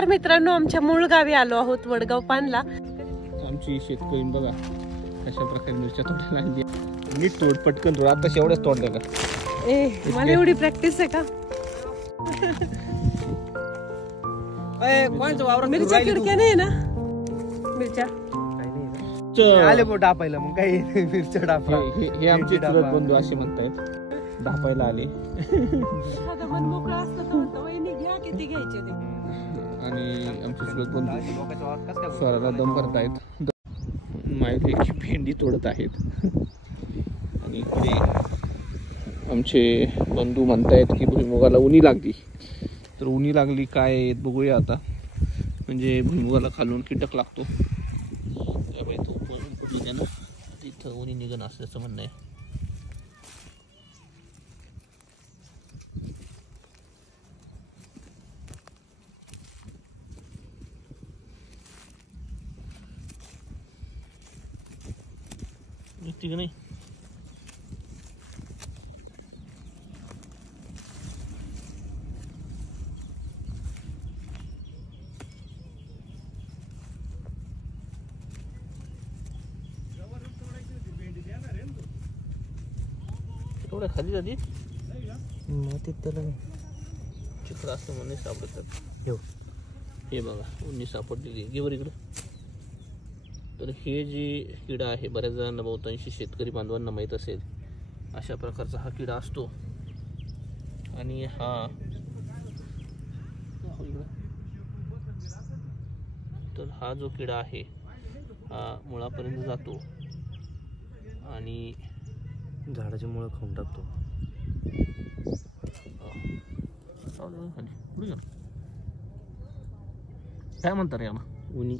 नमस्कार मित्रांनो, आमच्या मूळ गावी आलो आहोत, वडगाव पानला. आमची शेतकरी बघा अशा प्रकारे मिरच्या तोडायला आणली. नीट तोड पटकन तोड. आता एवढ्याच तोडल्या का? मला एवढी प्रॅक्टिस आहे का? मिरच्या खिडक्या नाही ना? मिरच्या आले पो डापायला मग काही मिरच्या डापा. हे आमचे चुलत बंधू असे म्हणतायत, डापायला आले. मन मोकळा असतं तर वहिनी घ्या, किती घ्यायचे ते. आणि आमचे चुलत बंधू स्वराला दम करतायत. मायलेची भेंडी तोडत आहेत. आणि इकडे आमचे बंधू म्हणतायत की भुईमुगाला उनी लागली. तर उनी लागली काय बघूया आता. म्हणजे भुईमुगाला खालून कीटक लागतो, त्यामुळे तो पण ना तिथं उनी निघण असल्याचं म्हणणं आहे. ठीक नाही. थोड्या खाली जाती चित्र असं म्हणून सापडतात. हे बघा उन्नी सापडलेली आहे. गेवर इकडं. तर हे जे किडा आहे बऱ्याच जणांना, बहुतांशी शेतकरी बांधवांना माहीत असेल, अशा प्रकारचा हा किडा असतो. आणि हा तर हा जो किडा आहे हा मुळापर्यंत जातो आणि झाडाची मुळं खाऊन टाकतो. काय म्हणतात याला? उनी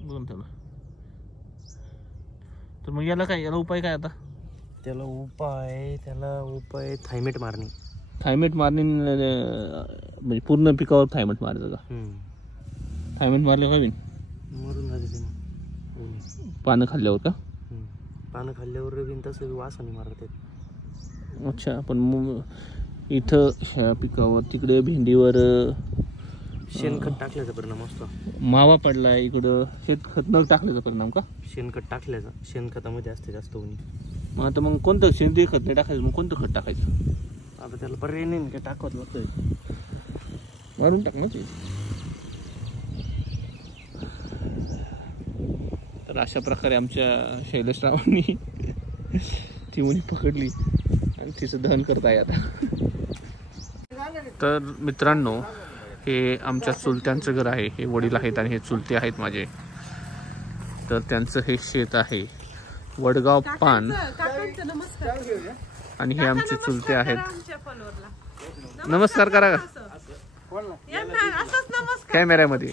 म्हणतो ना. तर मग याला काय, याला उपाय काय आता? त्याला उपाय थायमेट मारणे. थायमेट मारणे म्हणजे पूर्ण पिकावर थायमेट मारायचं का? थायमेट मारले का मरून जाते ते. पानं खाल्ल्यावर का? पानं खाल्ल्यावर बिन तसं वासाने मारते. अच्छा. पण मग इथं ह्या पिकावर तिकडे भेंडीवर शेणखत टाकल्याचा परिणाम असतो. मावा पडला इकडं, शेतखत न टाकल्याचा परिणाम का? शेणखत टाकल्याचा. शेणखतामध्ये असते जास्त उनी. मग आता मग कोणतं सेंद्रिय खत नाही टाकायचं, मग कोणतं खत टाकायचं? आता त्याला पर्याय नाही, काय टाकत लागतंय. मारून टाक ना ते. तर अशा प्रकारे आमच्या शैलेशरावांनी ती उनी पकडली आणि तिचं दहन करत आहे आता. तर मित्रांनो, हे आमच्या चुलत्यांचं घर आहे. हे वडील आहेत आणि हे चुलते आहेत माझे. तर त्यांचं हे शेत आहे वडगाव पान. आणि हे आमचे चुलते आहेत. नमस्कार करा कॅमेऱ्यामध्ये.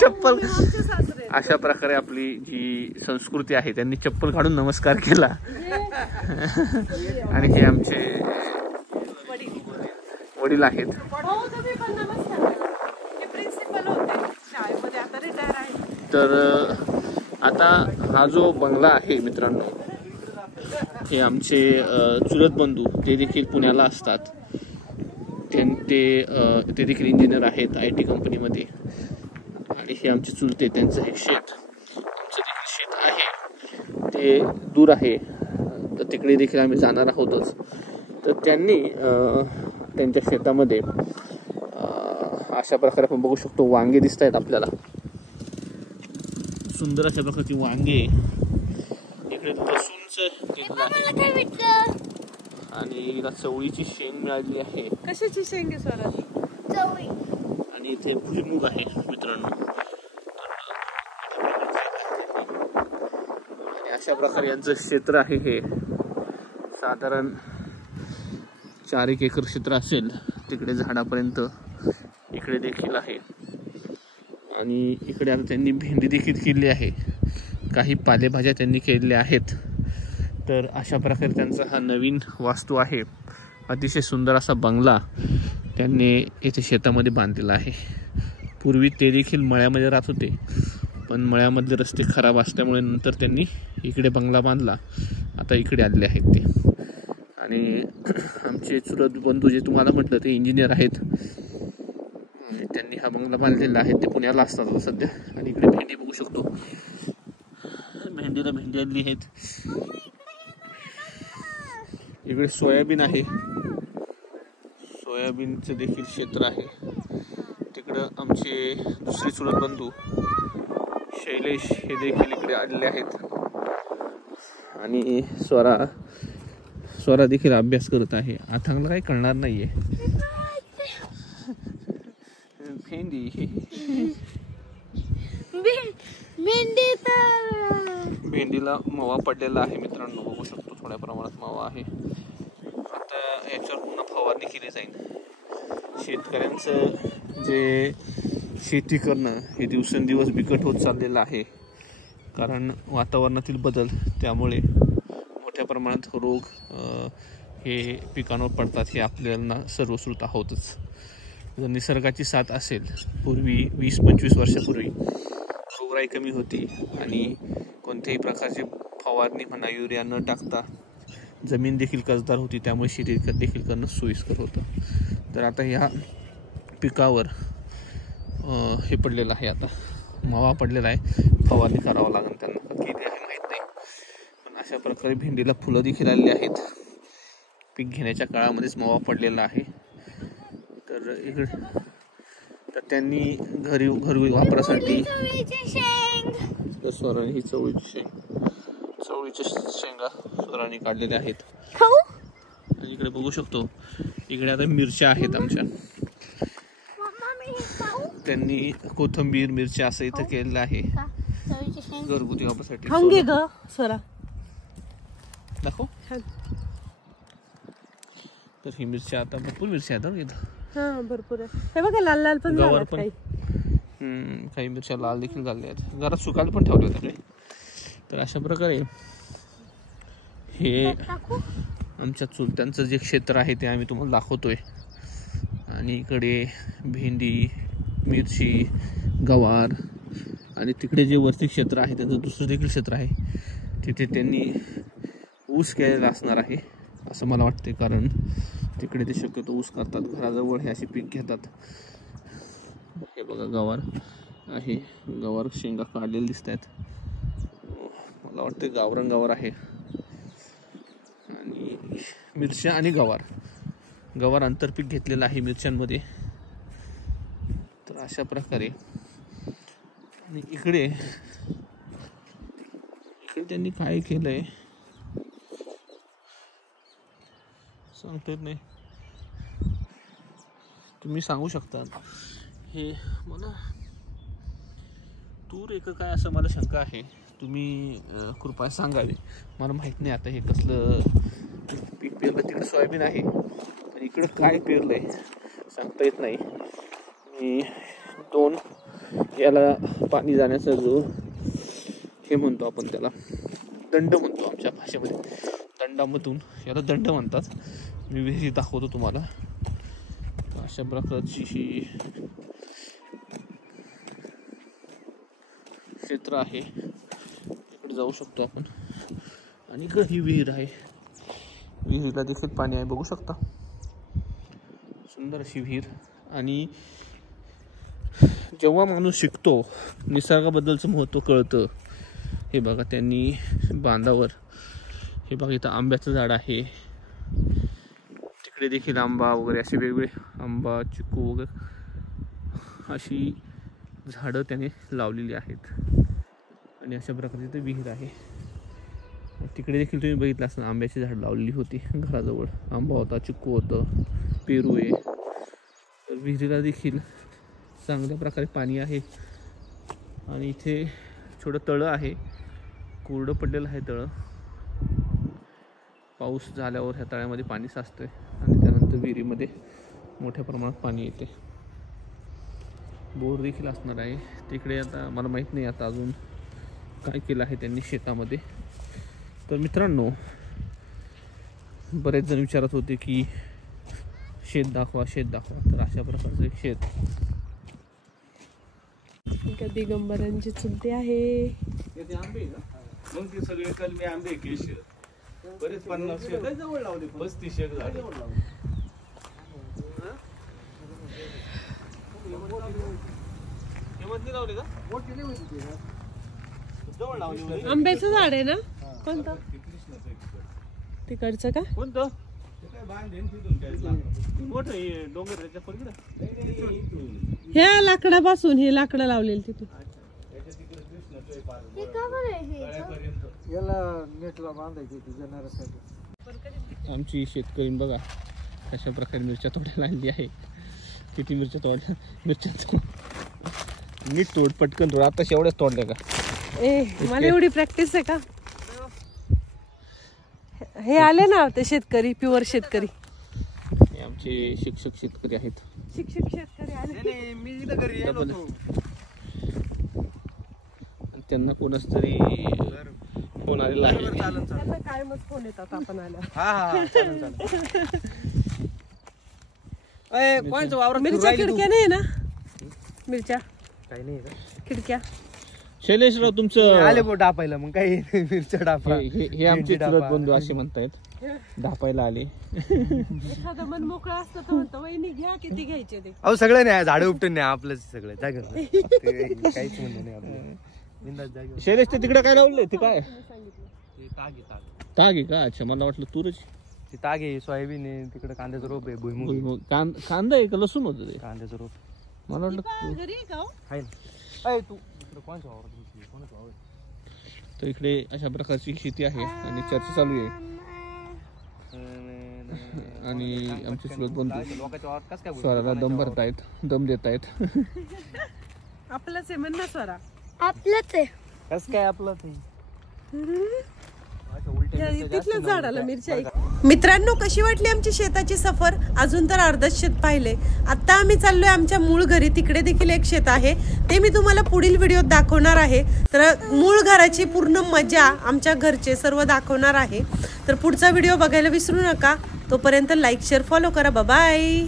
चप्पल. अशा प्रकारे आपली जी संस्कृती आहे, त्यांनी चप्पल काढून नमस्कार केला. आणि हे आमचे वडील आहेत. तर आता हा जो बंगला आहे मित्रांनो, हे आमचे चुलत बंधू, ते देखील पुण्याला असतात. ते देखील इंजिनियर आहेत IT कंपनीमध्ये. आणि हे आमचे चुलते, त्यांचं हे शेत, आमचं देखील शेत आहे, ते दूर आहे. तर तिकडे देखील आम्ही जाणार आहोतच. तर त्यांनी त्यांच्या शेतामध्ये अशा प्रकारे आपण बघू शकतो वांगे दिसत आहेत आपल्याला. सुंदर अशा प्रकारची वांगे. इकडे लसूणचं केलेलं आहे आणि हिला चवळीची शेंग मिळाली आहे. कशाची शेंग आहे स्वराज? चवळी. आणि इथे भुईमुग आहे मित्रांनो. आणि अशा प्रकारे यांचं क्षेत्र आहे. हे साधारण 4 एकर क्षेत्र असेल, तिकडे झाडापर्यंत. इकडे देखील आहे. आणि इकडे आता त्यांनी भेंडी देखील केली आहे, काही पालेभाज्या त्यांनी केलेल्या आहेत. तर अशा प्रकारे त्यांचा हा नवीन वास्तू आहे. अतिशय सुंदर असा बंगला त्यांनी इथे शेतामध्ये बांधलेला आहे. पूर्वी ते देखील मळ्यामध्ये राहत होते, पण मळ्यामधले रस्ते खराब असल्यामुळे नंतर त्यांनी इकडे बंगला बांधला. आता इकडे आलेले आहेत ते. आणि आमचे चुलत बंधू जे तुम्हाला म्हटलं ते इंजिनियर आहेत. त्यांनी हा बंगला बांधलेला आहे. ते पुण्याला असतात आता सध्या. आणि इकडे भेंडी बघू शकतो. भेंडीला भेंडी आणली आहेत. इकडे सोयाबीन आहे. सोयाबीनचं देखील क्षेत्र आहे. तिकडं आमचे दुसरे चुलत बंधू शैलेश हे देखील इकडे आलेले आहेत. आणि स्वरा देखील अभ्यास करत आहे. आथांगला काही कळणार नाहीये. भेंडीला मावा पडलेला आहे मित्रांनो, बघू शकतो थोड्या प्रमाणात मावा आहे. आता याच्यावर पुन्हा फवारणी केली जाईल. शेतकऱ्यांचं जे शेती करणं हे दिवसेंदिवस बिकट होत चाललेलं आहे. कारण वातावरणातील बदल, त्यामुळे मोठ्या प्रमाणात रोग हे पिकांवर पडतात. हे आपल्याला सर्वश्रुत आहोतच. जर निसर्गाची साथ असेल, पूर्वी 20-25 वर्षापूर्वी रोगराई कमी होती आणि कोणत्याही प्रकारची फवारणी म्हणा, युरिया न टाकता जमीन देखील कसदार होती. त्यामुळे शेती देखील करणं सोयीस्कर होतं. तर आता ह्या पिकावर हे पडलेलं आहे, आता मावा पडलेला आहे. फवारणी करावं लागेल त्यांना, किती आहे माहीत नाही. पण अशा प्रकारे भेंडीला फुलं देखील आलेली आहेत. पीक घेण्याच्या काळामध्येच मावा पडलेला आहे. तर इकडे तर त्यांनी घरी वापरासाठी स्वराने ही चवळीच्या शेंगा स्वराने काढलेल्या आहेत. आणि इकडे बघू शकतो, इकडे आता मिरच्या आहेत आमच्या. त्यांनी कोथिंबीर, मिरच्या असं इथं केलेलं आहे घरगुती वापरासाठी. दाखव. तर ही मिरच्या आता भरपूर मिरच्या आहेत इथं. भरपूर आहे. हे बघा लाल लाल पण गवार पण. काही मिरच्या लाल देखील झाल्या आहेत. घरात सुकायला पण ठेवले होते. तर अशा प्रकारे हे आमच्या चुलत्यांचं जे क्षेत्र आहे ते आम्ही तुम्हाला दाखवतोय. आणि इकडे भेंडी, मिरची, गवार, आणि तिकडे जे वरती क्षेत्र आहे त्यांचं दुसरं देखील क्षेत्र आहे. तिथे त्यांनी ऊस केलेला असणार आहे असं मला वाटते. कारण तिकडे ते शक्यतो ऊस करतात. घराजवळ हे असे पीक घेतात. हे बघा गवार आहे. गवार शेंगा काढलेले दिसत आहेत. मला वाटतं गावरान गवार आहे. आणि मिरच्या आणि गवार आंतरपीक घेतलेलं आहे मिरच्यांमध्ये. तर अशा प्रकारे. आणि इकडे त्यांनी काय केलंय सांगता येत नाही. तुम्ही सांगू शकता. हे मला तूर एक काय असं मला शंका आहे. तुम्ही कृपया सांगावी. मला माहित नाही आता हे कसलं पीक पेरलं. तिकडे सोयाबीन आहे, पण इकडं काय पेरलंय सांगता येत नाही. मी 2 याला पाणी जाण्याचा जो हे म्हणतो आपण, त्याला दंड म्हणतो आमच्या भाषेमध्ये. दंडामधून याला दंड म्हणतात. मी विहिरी दाखवतो तुम्हाला. अशा प्रकारची ही क्षेत्र आहे. इकडे जाऊ शकतो आपण. आणि इकडे ही विहीर आहे. विहिरीला देखील पाणी आहे, बघू शकता. सुंदर अशी विहीर. आणि जेव्हा माणूस शिकतो, निसर्गाबद्दलचं महत्त्व कळतं. हे बघा, त्यांनी बांधावर हे बघा इथं आंब्याचं झाड आहे. तिकडे देखील आंबा वगैरे असे वेगवेगळे आंबा, चिकू वगैरे अशी झाडं त्याने लावलेली आहेत. आणि अशा प्रकारची ते विहीर आहे. तिकडे देखील तुम्ही बघितलं असं आंब्याची झाड लावलेली होती. घराजवळ आंबा होता, चिकू होतं, पेरू आहे. तर विहिरीला देखील चांगल्या प्रकारे पाणी आहे. आणि इथे छोटं तळं आहे. कोरडं पडलेलं आहे तळं. पाऊस झाल्यावर ह्या तळ्यामध्ये पाणी साचतंय आणि त्यानंतर विहिरीमध्ये मोठ्या प्रमाणात पाणी येते. बोर देखील असणार आहे तिकडे. आता मला माहीत नाही आता अजून काय केलं आहे त्यांनी शेतामध्ये. तर मित्रांनो, बरेच जण विचारत होते की शेत दाखवा. तर अशा प्रकारचं एक शेत. दिगंबरांची चुलती आहे. मग ते सगळे कलमी आंबे केशर बरेच 50 जवळ लावले. 35 झाले. आंब्याचं झाड आहे ना कोणतं तिकडचं का कोणतं मोठं डोंगर त्याच्या पलीकडे ह्या लाकडापासून हे लाकडं लावलेली तिथून आमची शेतकरी बघा कशा प्रकारे मिरच्या तोडायला आणली आहे. किती मिरच्या तोडल्या मिरच्या नीट तोड पटकन तोड. आता एवढ्याच तोडल्या का ए मला एवढी प्रॅक्टिस आहे का. हे आले ना ते शेतकरी प्युअर शेतकरी हे आमचे शिक्षक शेतकरी आहेत. शिक्षक शेतकरी आले. मी इथं घरी आलो होतो. त्यांना कोणच तरी फोन आलेला आहे. त्यांना कायमच फोन येतात आपण आल्या. हा कोणचं वावर मिरच्या खिडक्या नाही ना मिरच्या काही नाही खिडक्या. शैलेशराव तुमचं आले बो डापायला मग काही मिरच्या डापा. हे आमचे चुलत बंधू असे म्हणतायत ढापायला आले. एखादं मन मोकळं असतं तर म्हणतं वहिनी घ्या किती घ्यायचे ते. अहो सगळं नाही झाडं उपटून नाही आपलं सगळं जागे काहीच म्हणणं नाही आपलं. बिनधास्त जागे. शैलेश ते तिकडे काय लावलंय ते काय ताग आहे का. अच्छा मला वाटलं तूरच. ती ताग आहे सोयाबीन आहे तिकडे कांद्याचं रोप आहे भुईमुग कांदा आहे का लसूण होतं ते. कांद्याचं रोप मला वाटलं घरी आहे का हो? आहे ना. अय तू इकडे कोणाचं वावर कोणाचं वावर. तर इकडे अशा प्रकारची शेती आहे आणि चर्चा चालू आहे. आणि आमचे चुलत बंधू लोकांच्या वावर कसं काय स्वराला दम भरतायत दम देत आहेत. आपलंच आहे म्हण ना स्वरा. आपलंच आहे. कसं काय आपलं ते तिथल्याच झाडाला मिरच्या. मित्रांनो कशी वाटली आमची शेताची सफर. अजून तर अर्धच शेत पाहिले. आता आम्ही चाललोय आमच्या मूळ घरी. तिकडे देखील एक शेत आहे ते मी तुम्हाला पुढील व्हिडिओत दाखवणार आहे. तर मूळ घराची पूर्ण मजा आमच्या घरचे सर्व दाखवणार आहे. तर पुढचा व्हिडिओ बघायला विसरू नका. तोपर्यंत लाईक शेअर फॉलो करा. बाय.